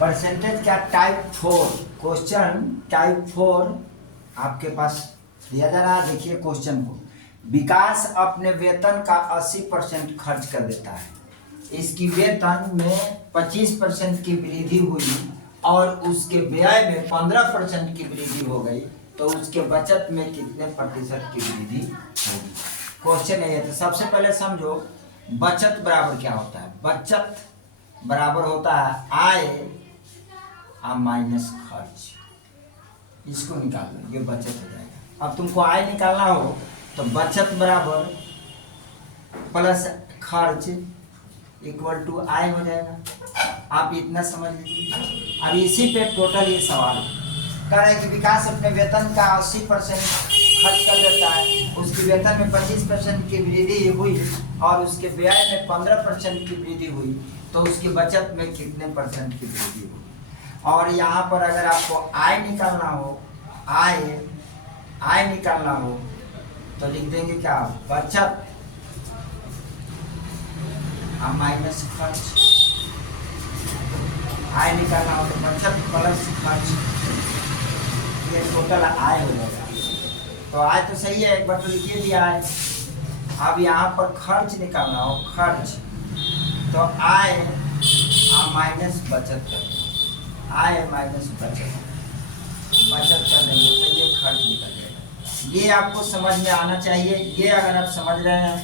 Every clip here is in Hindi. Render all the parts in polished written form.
परसेंटेज का टाइप 4 क्वेश्चन टाइप 4 आपके पास दिया जा रहा है। देखिए क्वेश्चन को, विकास अपने वेतन का 80% खर्च कर देता है। इसकी वेतन में 25% की वृद्धि हुई और उसके व्यय में 15% की वृद्धि हो गई, तो उसके बचत में कितने प्रतिशत की वृद्धि होगी? क्वेश्चन है ये। तो सबसे पहले समझो बचत बराबर क्या होता है। बचत बराबर होता है आय माइनस खर्च। इसको निकाल लो, ये बचत हो जाएगा। अब तुमको आय निकालना हो तो बचत बराबर प्लस खर्च इक्वल टू आय हो जाएगा। आप इतना समझ लीजिए। अब इसी पे टोटल ये सवाल कह रहे हैं कि विकास अपने वेतन का 80% खर्च कर देता है, उसकी वेतन में 25% की वृद्धि हुई और उसके व्यय में 15% की वृद्धि हुई, तो उसकी बचत में कितने परसेंट की वृद्धि हुई? और यहाँ पर अगर आपको आय निकालना हो, आय निकालना हो तो लिख देंगे क्या? बचत माइनस खर्च। आय निकालना हो तो बचत प्लस खर्च, ये टोटल आय हो जाएगा। तो आय तो सही है, एक बार तो लिखिए दिया है। अब यहाँ पर खर्च निकालना हो, खर्च तो आय माइनस बचत कर देंगे, आय माइनस बचत कर देंगे तो ये खर्च निकल जाएगा। ये आपको समझ में आना चाहिए। ये अगर आप समझ रहे हैं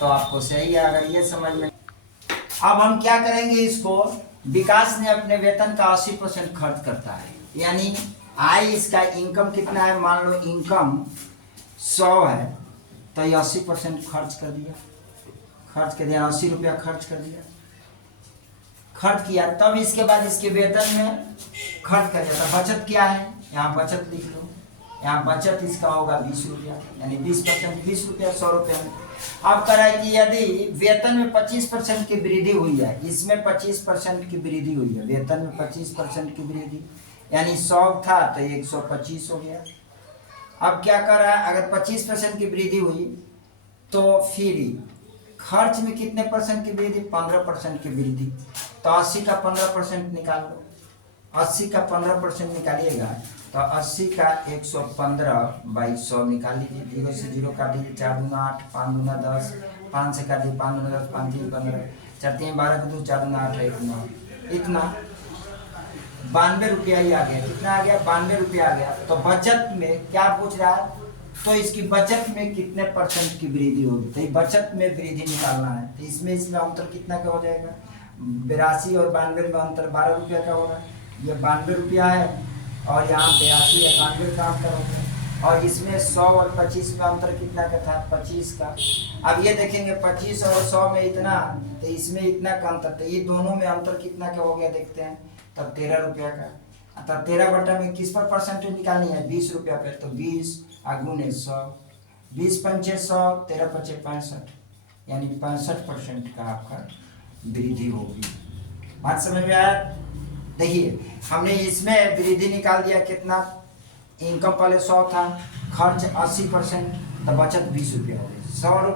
तो आपको सही है, अगर ये समझ में। अब हम क्या करेंगे, इसको विकास ने अपने वेतन का 80% खर्च करता है, यानी आय इसका इनकम कितना है, मान लो इनकम 100 है, तो ये 80% खर्च कर दिया। 80 रुपया खर्च कर दिया, खर्च किया। तब इसके बाद इसके वेतन में खर्च कर दिया। तो बचत क्या है, यहाँ बचत लिख लो। यहाँ बचत इसका होगा 20 रुपया, यानी 20%, 20 रुपया 100 रुपया में। अब कह रहा है कि यदि वेतन में 25% की वृद्धि हुई है, इसमें 25% की वृद्धि हुई है, वेतन में 25% की वृद्धि, यानी 100 था तो 125 हो गया। अब क्या कर रहा है, अगर 25% की वृद्धि हुई तो फिर खर्च में कितने परसेंट की वृद्धि? 15% की वृद्धि। तो 80 का 15% निकाल लो। 80 का 15% निकालिएगा तो 80 का 115/100 निकाल लीजिए। 0 से 0 काट लीजिए, 4 दूना 8, 5 दूना 10, 5 से काट लीजिए, 5 दूना 10, 5 3 15, 4 3 12 को 2, 4 दूना 8, 1 9, इतना 92 रुपया ही आ गया। कितना आ गया? 92 रुपया आ गया। तो बचत में क्या पूछ रहा है, तो इसकी बचत में कितने परसेंट की वृद्धि होगी? तो बचत में वृद्धि निकालना है। तो इसमें अंतर कितना का हो जाएगा? 82 और 92 में अंतर 12 रुपया का होगा। ये 92 रुपया है और यहाँ 82 या 92 का अंतर हो गया। और इसमें 100 और 25 में अंतर कितना का था? 25 का। अब ये देखेंगे 25 और 100 में इतना, तो इसमें इतना का अंतर, तो ये दोनों में अंतर कितना का हो गया देखते हैं। तब 13 रुपया का। तब 13 बटा में किस पर परसेंटेज निकालनी है? 20 रुपया पे। तो 20 गुने 100, 20 पंचे 100, 13 पंचे 65, यानी 65% का आपका वृद्धि होगी। बात समझ में आया? देखिए हमने इसमें वृद्धि निकाल दिया कितना, इनकम पहले 100 था, खर्च 80%, तो बचत 20 रुपया हो गई।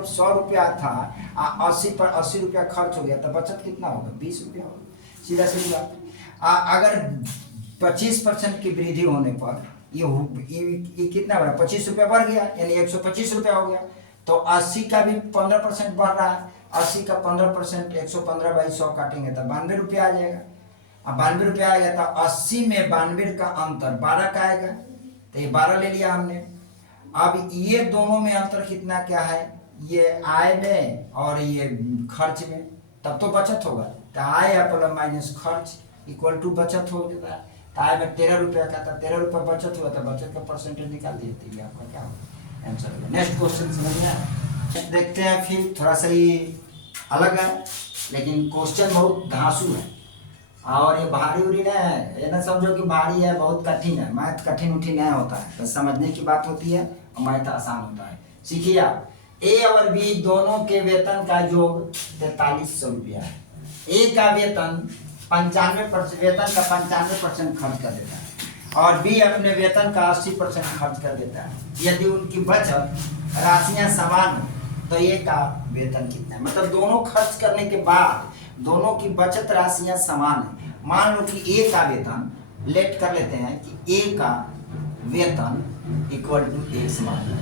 100 रुपया था, 80 रुपया खर्च हो गया, तो बचत कितना होगा? 20 रुपया होगा। सीधा सीधी बात। अगर 25% की वृद्धि होने पर ये कितना बढ़ा? 25 रुपया बढ़ गया, यानी 125 रुपया हो गया। तो 80 का भी 15% बढ़ रहा है। 80 का 15%, 115/100 काटेंगे तो 92 रुपया आ जाएगा। अब 92 रुपया आ गया तो 80 में 92 का अंतर 12 का आएगा, तो ये 12 ले लिया हमने। अब ये दोनों में अंतर कितना क्या है? ये आय में और ये खर्च में, तब तो बचत होगा। तो आय प्लस माइनस खर्च इक्वल टू बचत हो जाता है। आय में 13 रुपया का था, 13 रुपया बचत हुआ, तो बचत का परसेंटेज निकाल दिए, तो ये आपका क्या होगा? आंसर होगा। नेक्स्ट क्वेश्चन समझ में आया? देखते हैं फिर, थोड़ा सा ये अलग है लेकिन क्वेश्चन बहुत धांसू है और ये भारी उरी नहीं है। ये ना समझो कि भारी है, बहुत कठिन है। मैथ कठिन उठिन नहीं होता है, बस समझने की बात होती है और मैथ आसान होता है। सीखिए आप, ए और बी दोनों के वेतन का योग 4300 रुपया है। ए का वेतन 95%, वेतन का 95% खर्च कर देता है और बी अपने वेतन का 80% खर्च कर देता है। यदि उनकी बचत राशियां समान हो तो ए का वेतन कितना है? मतलब दोनों खर्च करने के बाद दोनों की बचत राशियां समान है मान लो कि ए का वेतन लेट कर लेते हैं कि ए का वेतन इक्वल टू एक्स मान लो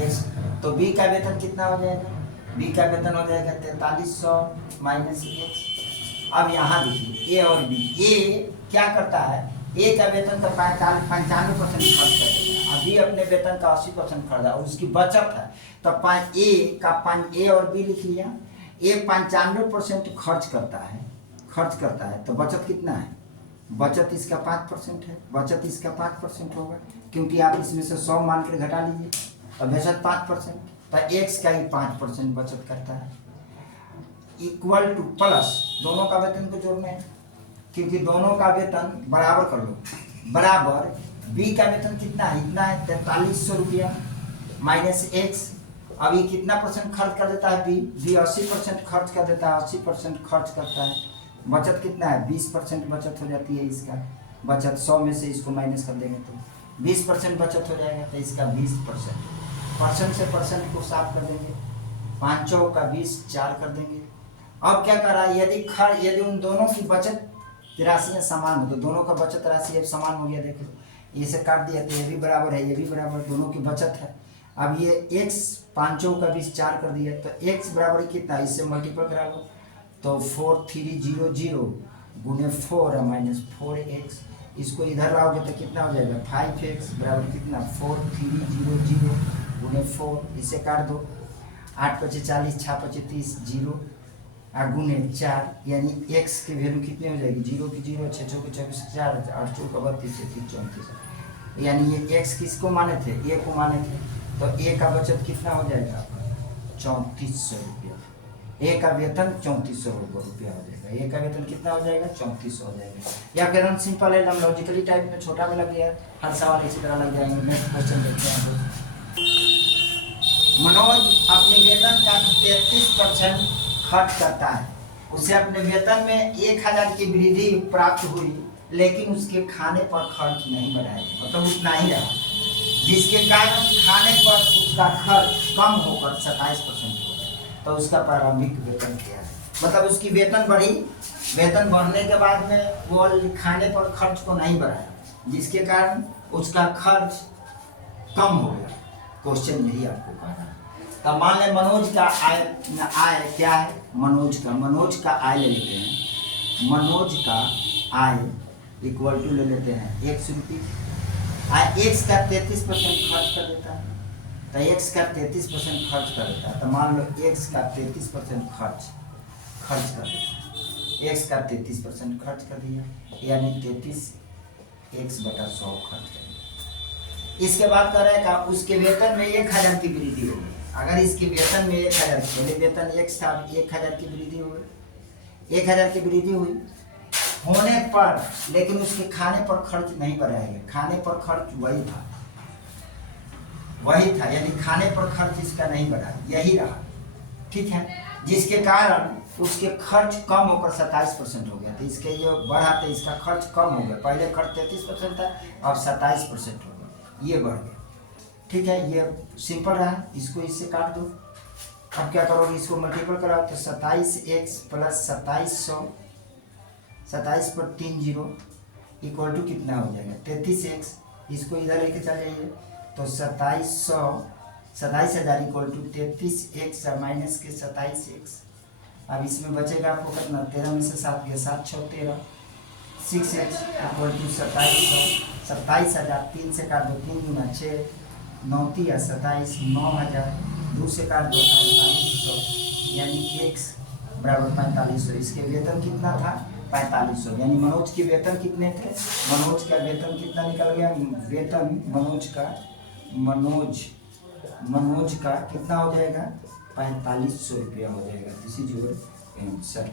एक्स, तो बी का वेतन कितना हो जाएगा, बी का वेतन हो जाएगा 4300 माइनस एक्स। अब यहाँ देखिए ए और बी, ए क्या करता है, ए का वेतन का 95% खर्च कर देता है, अभी अपने वेतन का 80% खर्च है और उसकी बचत है, तो ए और बी लिख लिया। ए 95% खर्च करता है तो बचत कितना है, बचत इसका 5% है, बचत इसका 5% होगा क्योंकि आप इसमें से 100 मान कर घटा लीजिए तो बचत 5%, तो एक्स का ही 5% बचत करता है इक्वल टू प्लस दोनों का वेतन को जोड़ना है क्योंकि दोनों का वेतन बराबर कर लो, बराबर बी का वेतन कितना है, इतना है 4300 रुपया माइनस एक्स। अभी कितना परसेंट खर्च कर देता है बी 80% खर्च कर देता है, 80% खर्च करता है, बचत कितना है 20% बचत हो जाती है, इसका बचत 100 में से इसको माइनस कर देंगे तो 20% बचत हो जाएगा, तो इसका 20% से परसेंट को साफ कर देंगे, 5 का 20 4 कर देंगे। अब क्या कर रहा है, यदि उन दोनों की बचत राशियाँ समान हो तो दोनों का बचत राशि अब समान हो गया, देखो ये से काट दिया तो ये भी बराबर है, ये भी बराबर, दोनों की बचत है। अब ये x 5 का 20 4 कर दिया तो x बराबर कितना, इससे मल्टीपल करा लो तो 4300 गुने 4 माइनस 4x, इसको इधर लाओगे तो कितना हो जाएगा 5x बराबर कितना 4300 गुने 4, इसे काट दो 8 × 40 6 × 30 0 और गुने 4 यानी x की वैल्यू कितनी हो जाएगी 0 की 0 6 × 24 4 8 × 32 34 यानी ये x किसको माने थे, a को माने थे, तो a का बचत कितना हो जाएगा 3400 रुपया, ए का वेतन 3400 रुपया हो जाएगा, ए का वेतन कितना हो जाएगा 3400 हो जाएगा। यह कारण सिंपल है, एकदम लॉजिकली टाइप में छोटा में लग गया, हर सवाल इसी तरह लग जाएंगे। नेक्स्ट क्वेश्चन देखते हैं। मनोज अपने वेतन का 33% खर्च करता है, उसे अपने वेतन में 1000 की वृद्धि प्राप्त हुई लेकिन उसके खाने पर खर्च नहीं बढ़ाया, मतलब उतना ही रहा, जिसके कारण खाने पर उसका खर्च कम होकर 27% हो गया, तो उसका प्रारंभिक वेतन क्या है, मतलब उसकी वेतन बढ़ी, वेतन बढ़ने के बाद में वो खाने पर खर्च को नहीं बढ़ाया जिसके कारण उसका खर्च कम हो गया। क्वेश्चन यही आपको कहना है। तब मान लें मनोज का आय क्या है, मनोज का आय ले लेते हैं, मनोज का आय इक्वल टू ले लेते हैं 100 रुपये, एक्स का 33% खर्च कर देता है, तो एक्स का 33% खर्च कर देता है, तो मान लो एक्स का 33% खर्च कर देता है, एक्स का 33% खर्च कर दिया यानी 33x/100 खर्च कर दिया। इसके बाद कह रहा है कि उसके वेतन में 1000 की वृद्धि होगी, अगर इसके वेतन में 1000, पहले वेतन x था 1000 की वृद्धि हो गई, 1000 की वृद्धि हुई होने पर लेकिन उसके खाने पर खर्च नहीं बढ़ाया गया, खाने पर खर्च वही था यानी खाने पर खर्च इसका नहीं बढ़ा, यही रहा, ठीक है, जिसके कारण उसके खर्च कम होकर 27% हो गया, तो इसके जो बढ़ा तो इसका खर्च कम हो गया, पहले खर्च 33% था अब 27% हो गया, ये बढ़ गया, ठीक है, ये सिंपल रहा, इसको इससे काट दो। अब क्या करोगे, इसको मल्टीपल कराओ तो 27x + 2700, 27 पर 3 0 इक्वल टू कितना हो जाएगा 33x, इसको इधर लेके चल जाइए तो 27,000 इक्वल टू 33x माइनस के 27x। अब इसमें बचेगा आपको कितना, 13 में से 7 गया 7 6 13, 6x इक्वल टू 2700, 27,000 3 से काट दो 3 × 6 9 × 27 9000, 2 से काट दो 4500 यानी x बराबर 4500। इसके वेतन कितना था 4500, यानी मनोज के वेतन कितने थे, मनोज का वेतन कितना निकल गया, वेतन मनोज का कितना हो जाएगा 4500 रुपया हो जाएगा। This is your answer.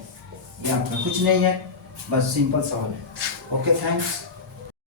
ये आपका कुछ नहीं है, बस सिंपल सवाल है। Okay, thanks.